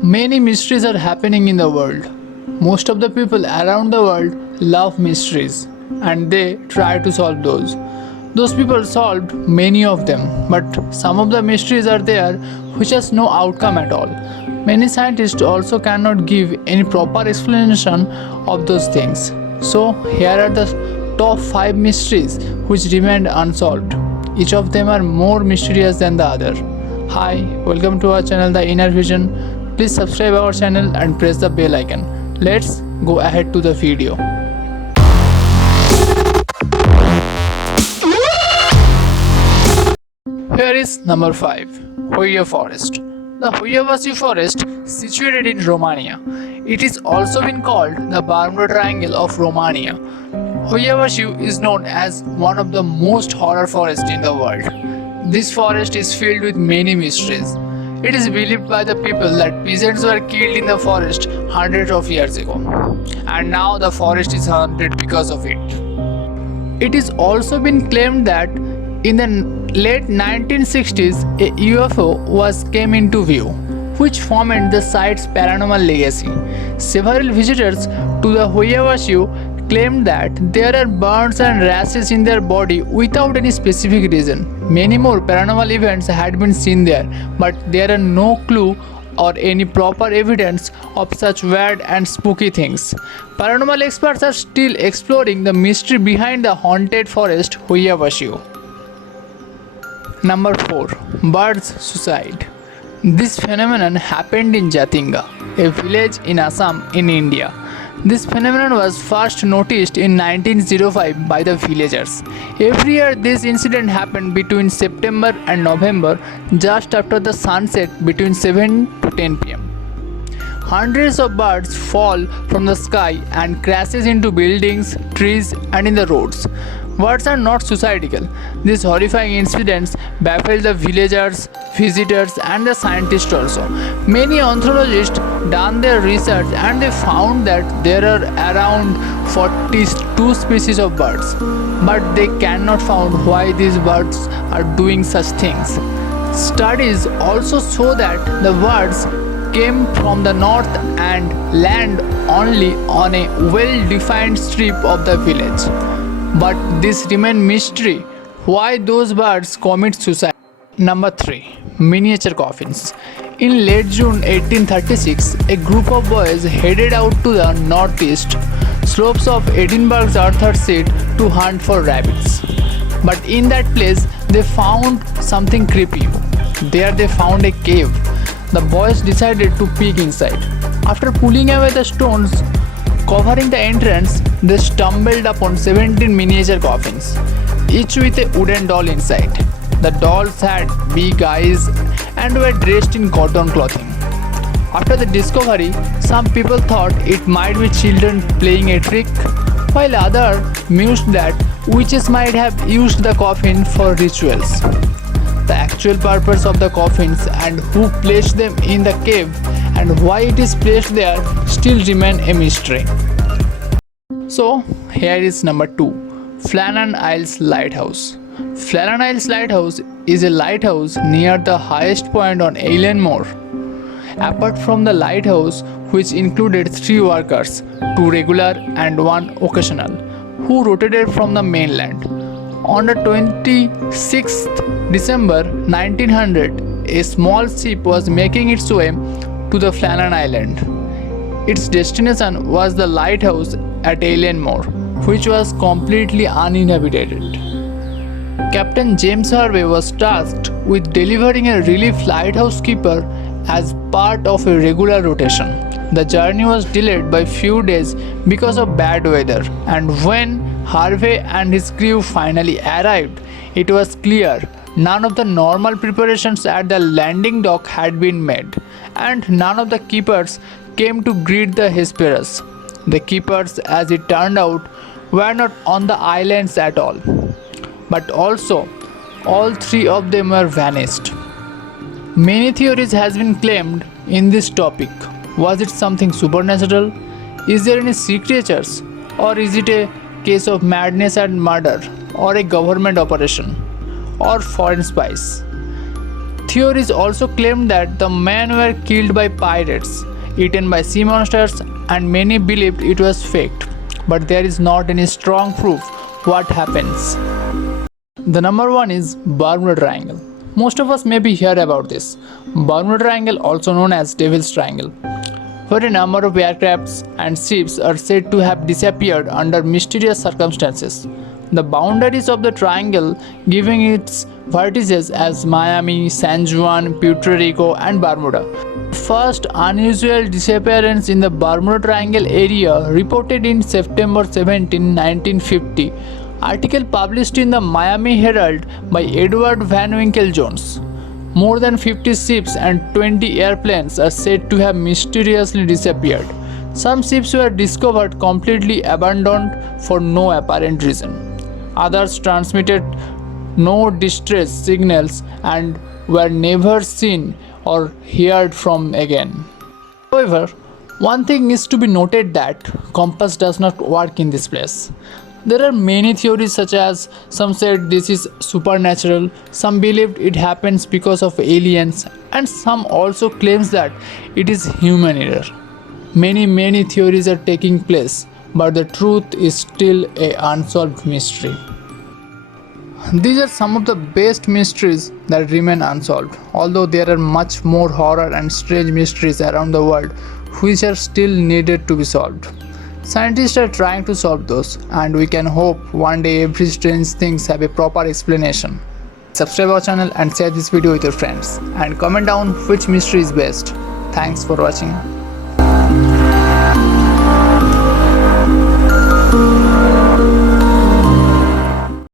Many mysteries are happening in the world. Most of the people around the world love mysteries and they try to solve those. Those people solved many of them, but some of the mysteries are there which has no outcome at all. Many scientists also cannot give any proper explanation of those things. So, here are the top 5 mysteries which remain unsolved. Each of them are more mysterious than the other. Hi, welcome to our channel The Inner Vision. Please subscribe our channel and press the bell icon. Let's go ahead to the video. Here is number 5. Hoia Forest. The Hoia Forest, situated in Romania. It is also been called the Bermuda Triangle of Romania. Hoia is known as one of the most horror forests in the world. This forest is filled with many mysteries. It is believed by the people that peasants were killed in the forest hundreds of years ago, and now the forest is haunted because of it. It is also been claimed that in the late 1960s, a UFO came into view, which formed the site's paranormal legacy. Several visitors to the Hoia claimed that there are burns and rashes in their body without any specific reason. Many more paranormal events had been seen there, but there are no clue or any proper evidence of such weird and spooky things. Paranormal experts are still exploring the mystery behind the haunted forest Hoia. Number 4. Birds' suicide. This phenomenon happened in Jatinga, a village in Assam in India. This phenomenon was first noticed in 1905 by the villagers. Every year this incident happened between September and November, just after the sunset between 7 to 10 pm. Hundreds of birds fall from the sky and crashes into buildings, trees and in the roads. Birds are not suicidal. These horrifying incidents baffle the villagers, visitors and the scientists also. Many ornithologists done their research and they found that there are around 42 species of birds, but they cannot find why these birds are doing such things. Studies also show that the birds came from the north and land only on a well-defined strip of the village. But this remains mystery why those birds commit suicide. Number 3. Miniature coffins. In late June 1836, a group of boys headed out to the northeast slopes of Edinburgh's Arthur Seat to hunt for rabbits. But in that place, they found something creepy. There they found a cave. The boys decided to peek inside. After pulling away the stones covering the entrance, they stumbled upon 17 miniature coffins, each with a wooden doll inside. The dolls had big eyes and were dressed in cotton clothing. After the discovery, some people thought it might be children playing a trick, while others mused that witches might have used the coffin for rituals. The actual purpose of the coffins and who placed them in the cave and why it is placed there still remain a mystery. So here is number 2. Flannan Isles Lighthouse. Flannan Isles Lighthouse is a lighthouse near the highest point on Eilean Moor. Apart from the lighthouse, which included 3 workers, 2 regular and 1 occasional, who rotated from the mainland. On the 26th December 1900, a small ship was making its way to the Flannan Island. Its destination was the lighthouse at Eilean Moor, which was completely uninhabited. Captain James Harvey was tasked with delivering a relief lighthouse keeper as part of a regular rotation. The journey was delayed by few days because of bad weather, and when Harvey and his crew finally arrived, it was clear none of the normal preparations at the landing dock had been made, and none of the keepers came to greet the Hesperus. The keepers, as it turned out, were not on the islands at all, but also all 3 of them were vanished. Many theories has been claimed in this topic. Was it something supernatural? Is there any sea creatures? Or is it a case of madness and murder? Or a government operation? Or foreign spies? Theories also claimed that the men were killed by pirates, eaten by sea monsters, and many believed it was faked. But there is not any strong proof what happens. The number one is Bermuda Triangle. Most of us maybe heard about this. Bermuda Triangle, also known as Devil's Triangle, where a number of aircrafts and ships are said to have disappeared under mysterious circumstances. The boundaries of the triangle giving its vertices as Miami, San Juan, Puerto Rico, and Bermuda. First unusual disappearance in the Bermuda Triangle area reported in September 17, 1950. Article published in the Miami Herald by Edward Van Winkle Jones. More than 50 ships and 20 airplanes are said to have mysteriously disappeared. Some ships were discovered completely abandoned for no apparent reason. Others transmitted no distress signals and were never seen or heard from again. However, one thing is to be noted that compass does not work in this place. There are many theories, such as some said this is supernatural, some believed it happens because of aliens, and some also claims that it is human error. Many theories are taking place, but the truth is still a unsolved mystery. These are some of the best mysteries that remain unsolved, although there are much more horror and strange mysteries around the world which are still needed to be solved. Scientists are trying to solve those, and we can hope one day every strange things have a proper explanation. Subscribe our channel and share this video with your friends, and comment down which mystery is best. Thanks for watching.